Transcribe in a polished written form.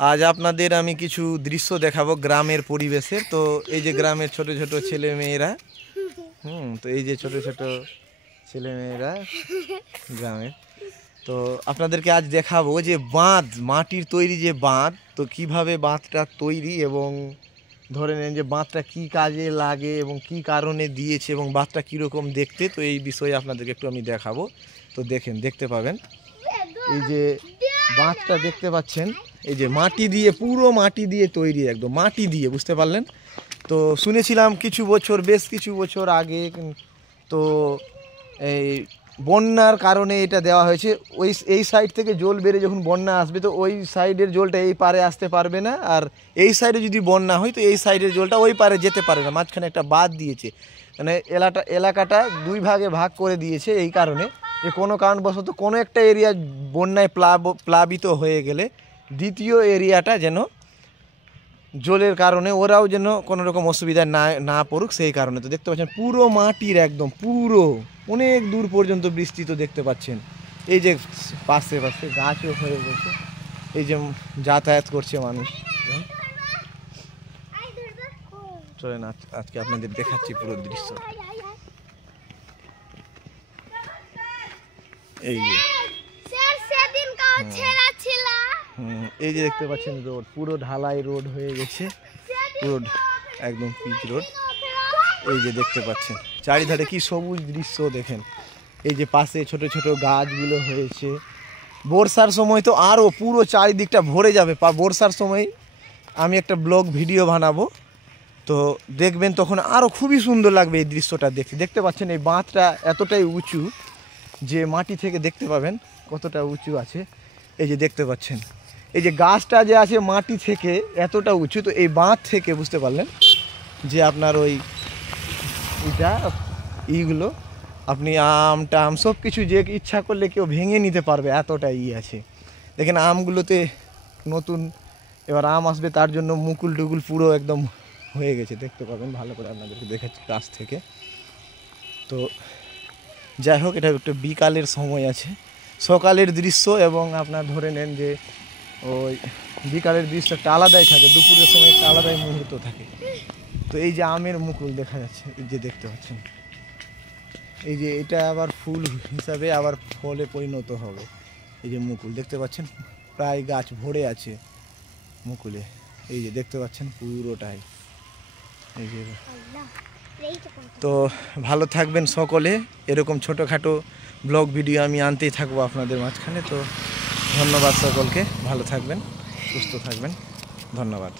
আজ আপনাদের আমি কিছু দৃশ্য দেখাবো গ্রামের পরিবেশের। তো এই যে গ্রামের ছোট ছোট ছেলে মেয়েরা, তো এই যে ছোট ছোট ছেলে মেয়েরা গ্রামের, তো আপনাদেরকে আজ দেখাবো যে বাঁধ, মাটির তৈরি যে বাঁধ, তো কিভাবে বাঁধটা তৈরি এবং ধরে নেন যে বাঁধটা কি কাজে লাগে এবং কি কারণে দিয়েছে এবং বাঁধটা কীরকম দেখতে, তো এই বিষয়ে আপনাদেরকে একটু আমি দেখাবো। তো দেখতে পাবেন এই যে বাঁধটা দেখতে পাচ্ছেন, এই যে মাটি দিয়ে, পুরো মাটি দিয়ে তৈরি, একদম মাটি দিয়ে, বুঝতে পারলেন। তো শুনেছিলাম বেশ কিছু বছর আগে, তো এই বন্যার কারণে এটা দেওয়া হয়েছে। এই সাইড থেকে জল বেড়ে যখন বন্যা আসবে, তো ওই সাইডের জলটা এই পারে আসতে পারবে না, আর এই সাইডে যদি বন্যা হয় তো এই সাইডের জলটা ওই পারে যেতে পারে না। মাঝখানে একটা বাঁধ দিয়েছে, মানে এলাকাটা দুই ভাগে ভাগ করে দিয়েছে এই কারণে যে কোনো কারণবশত কোনো একটা এরিয়া বন্যায় প্লাবিত হয়ে গেলে দ্বিতীয় এরিয়াটা যেন জলের কারণে ওরাও যেন কোনো রকম অসুবিধা না পড়ুক, সেই কারণে। তো দেখতে পাচ্ছেন পুরো মাটির, একদম পুরো অনেক দূর পর্যন্ত বিস্তৃত দেখতে পাচ্ছেন। এই যে পাশে গাছও হয়ে গেছে, এই যে যাতায়াত করছে মানুষ। চলেন আজকে আপনাদের দেখাচ্ছি পুরো দৃশ্য। এই যে এই যে দেখতে পাচ্ছেন রোড, পুরো ঢালাই রোড হয়ে গেছে, পুরো একদম পিচ রোড। এই যে দেখতে পাচ্ছেন চারিধারে কি সবুজ দৃশ্য দেখেন। এই যে পাশে ছোট ছোট গাছগুলো হয়েছে। বর্ষার সময় তো আরও পুরো চারিদিকটা ভরে যাবে। বর্ষার সময় আমি একটা ব্লগ ভিডিও বানাবো, তো দেখবেন, তখন আরও খুবই সুন্দর লাগবে এই দৃশ্যটা দেখতে। দেখতে পাচ্ছেন এই বাঁধটা এতটাই উঁচু যে মাটি থেকে দেখতে পাবেন কতটা উঁচু আছে। এই যে দেখতে পাচ্ছেন এই যে গাছটা যে আছে মাটি থেকে এতটা উঁচু, তো এই বাঁধ থেকে বুঝতে পারলেন যে আপনার ওই এইগুলো আপনি আম টাম সব কিছু যে ইচ্ছা করলে কেউ ভেঙে নিতে পারবে, এতটাই আছে। দেখেন আমগুলোতে নতুন এবার আম আসবে, তার জন্য মুকুল টুকুল পুরো একদম হয়ে গেছে, দেখতে পাবেন। ভালো করে আপনাদেরকে দেখাচ্ছি কাছ থেকে। তো যাই হোক, এটা একটা বিকালের সময় আছে, সকালের দৃশ্য, এবং আপনার ধরে নেন যে ওই বিকালের দৃশ্য একটা আলাদাই থাকে, দুপুরের সময় একটা আলাদাই মুহূর্ত থাকে। তো এই যে আমের মুকুল দেখা যাচ্ছে, এই যে দেখতে পাচ্ছেন, এই যে এটা আবার ফুল হিসাবে আবার ফলে পরিণত হবে। এই যে মুকুল দেখতে পাচ্ছেন, প্রায় গাছ ভরে আছে মুকুলে। এই যে দেখতে পাচ্ছেন পুরোটাই। এই যে তো ভালো থাকবেন সকলে, এরকম ছোটোখাটো ব্লগ ভিডিও আমি আনতেই থাকবো আপনাদের মাঝখানে। তো ধন্যবাদ সকলকে, ভালো থাকবেন, সুস্থ থাকবেন, ধন্যবাদ।